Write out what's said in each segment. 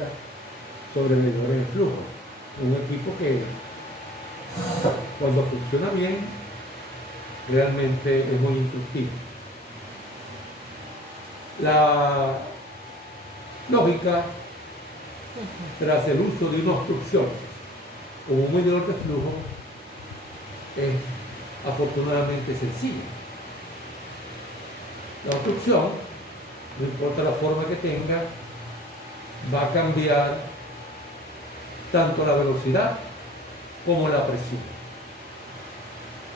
práctica sobre medidores de flujo. Un equipo que cuando funciona bien realmente es muy instructivo. La lógica tras el uso de una obstrucción como un medidor de flujo es afortunadamente sencilla. La obstrucción, no importa la forma que tenga, va a cambiar tanto la velocidad como la presión.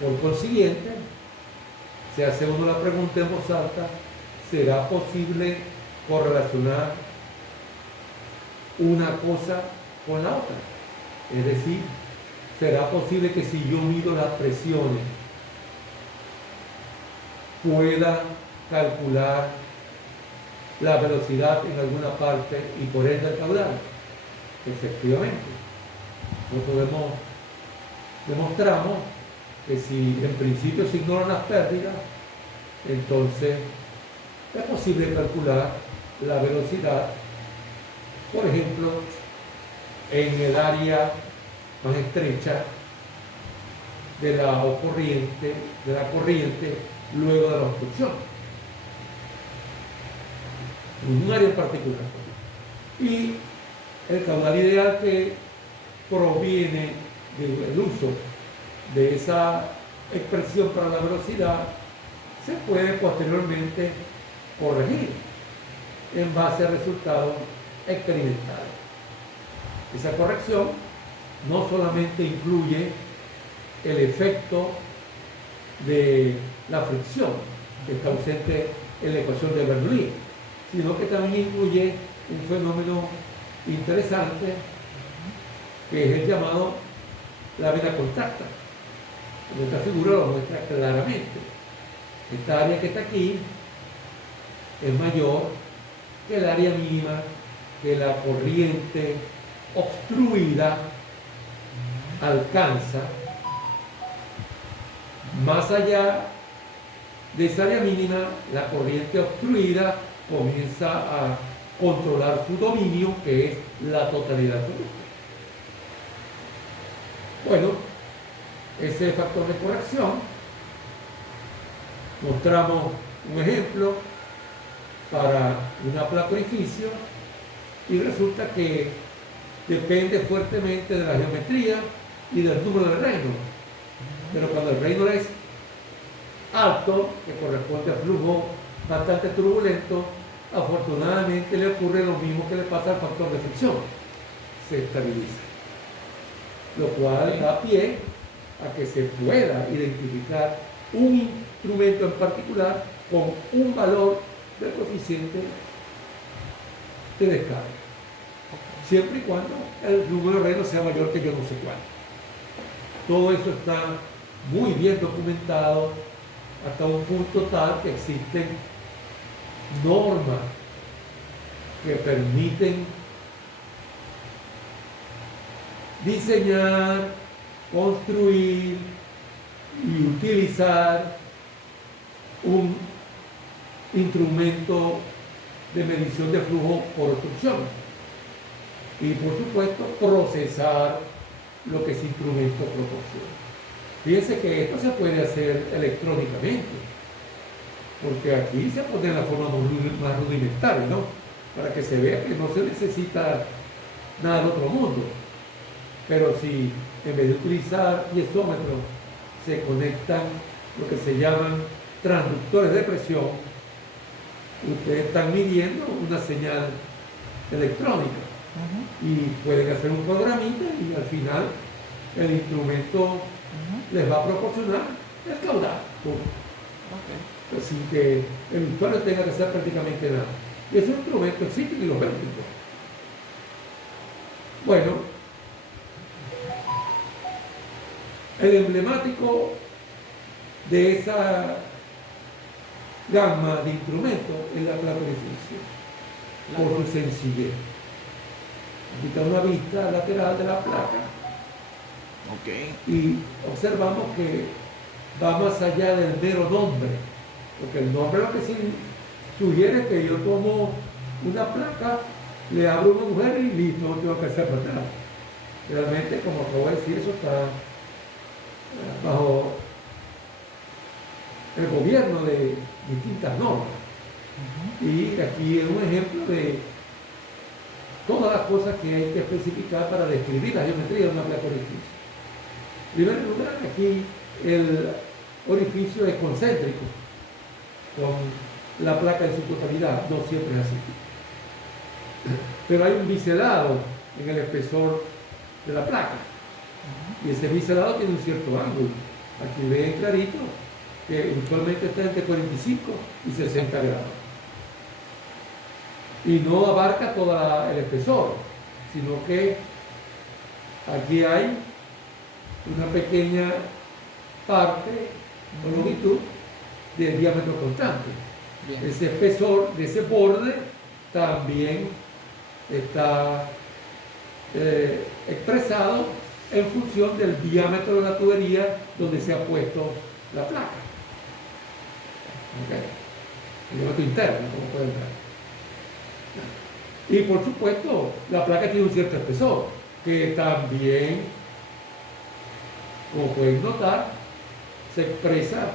Por consiguiente, se hace uno la pregunta en voz alta: ¿será posible correlacionar una cosa con la otra? Es decir, ¿será posible que si yo mido las presiones pueda calcular la velocidad en alguna parte y por ende el caudal? Efectivamente. Nosotros demostramos que si en principio se ignoran las pérdidas, entonces es posible calcular la velocidad, por ejemplo, en el área más estrecha de la corriente luego de la obstrucción, en un área en particular. Y el caudal ideal que proviene del uso de esa expresión para la velocidad se puede posteriormente corregir en base a resultados experimentales. Esa corrección no solamente incluye el efecto de la fricción, que está ausente en la ecuación de Bernoulli, sino que también incluye un fenómeno interesante que es el llamado la vena contracta. Esta figura lo muestra claramente. Esta área que está aquí es mayor que el área mínima que la corriente obstruida alcanza. Más allá de esa área mínima, la corriente obstruida comienza a controlar su dominio, que es la totalidad del producto. Bueno, ese factor de corrección, mostramos un ejemplo para una placa orificio y resulta que depende fuertemente de la geometría y del número de reinos. Pero cuando el reino es alto, que corresponde a flujo bastante turbulento, afortunadamente le ocurre lo mismo que le pasa al factor de fricción: se estabiliza, lo cual da pie a que se pueda identificar un instrumento en particular con un valor del coeficiente de descarga, siempre y cuando el número de reinos sea mayor que yo no sé cuánto. Todo eso está muy bien documentado hasta un punto tal que existen normas que permiten diseñar, construir y utilizar un instrumento de medición de flujo por obstrucción y, por supuesto, procesar lo que ese instrumento proporciona. Fíjense que esto se puede hacer electrónicamente, porque aquí se pone en la forma más rudimentaria, ¿no? Para que se vea que no se necesita nada del otro mundo. Pero si en vez de utilizar piezómetros se conectan lo que se llaman transductores de presión, ustedes están midiendo una señal electrónica y pueden hacer un programita y al final el instrumento les va a proporcionar el caudal, pues, sin que el usuario tenga que hacer prácticamente nada. Y esos instrumentos existen y los venden. Bueno, el emblemático de esa gama de instrumentos es la placa orificio, por su sencillez. Aquí está una vista lateral de la placa. Y observamos que va más allá del mero nombre, porque el nombre lo que sí sugiere que yo tomo una placa le abro un agujero y listo, no tengo que hacer para atrás. Realmente, como acabo de decir, eso está bajo el gobierno de distintas normas. Y aquí es un ejemplo de todas las cosas que hay que especificar para describir la geometría de una placa orificio. En primer lugar, aquí el orificio es concéntrico, con la placa en su totalidad, no siempre es así. Pero hay un biselado en el espesor de la placa, y ese biselado tiene un cierto ángulo. Aquí ven clarito que usualmente está entre 45 y 60 grados. Y no abarca todo el espesor, sino que aquí hay una pequeña parte o longitud de diámetro constante. Bien. Ese espesor de ese borde también está expresado en función del diámetro de la tubería donde se ha puesto la placa. ¿Okay? El diámetro interno, como pueden ver. Y por supuesto, la placa tiene un cierto espesor, que también, como pueden notar, se expresa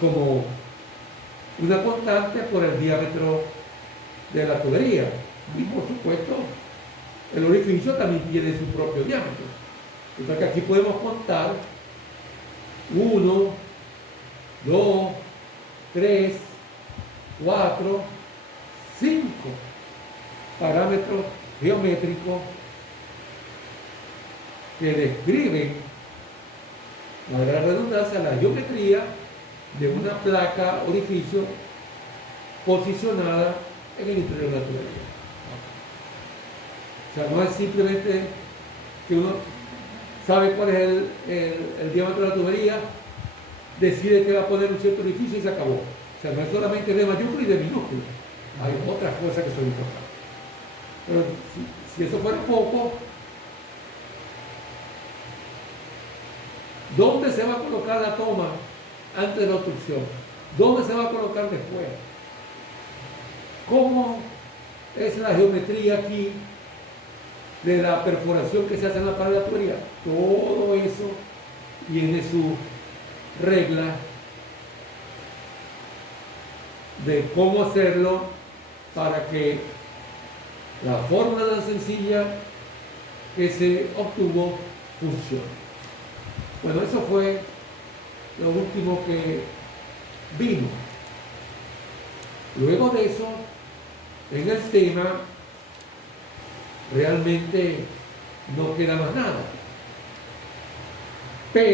como una constante por el diámetro de la tubería. Y por supuesto, el orificio también tiene su propio diámetro. Entonces aquí podemos contar 1, 2, 3, 4, 5 parámetros geométricos que describen, la gran redundancia, la geometría de una placa orificio posicionada en el interior de la tubería. O sea, no es simplemente que uno sabe cuál es el diámetro de la tubería, decide que va a poner un cierto orificio y se acabó. O sea, no es solamente de mayúscula y de minúscula. Hay otras cosas que son importantes. Pero si eso fuera poco, ¿dónde se va a colocar la toma antes de la obstrucción? ¿Dónde se va a colocar después? ¿Cómo es la geometría aquí de la perforación que se hace en la pared de la tubería? Todo eso tiene su regla de cómo hacerlo para que la fórmula tan sencilla que se obtuvo funcione. Bueno, eso fue lo último que vino. Luego de eso, en el tema realmente no queda más nada. Pero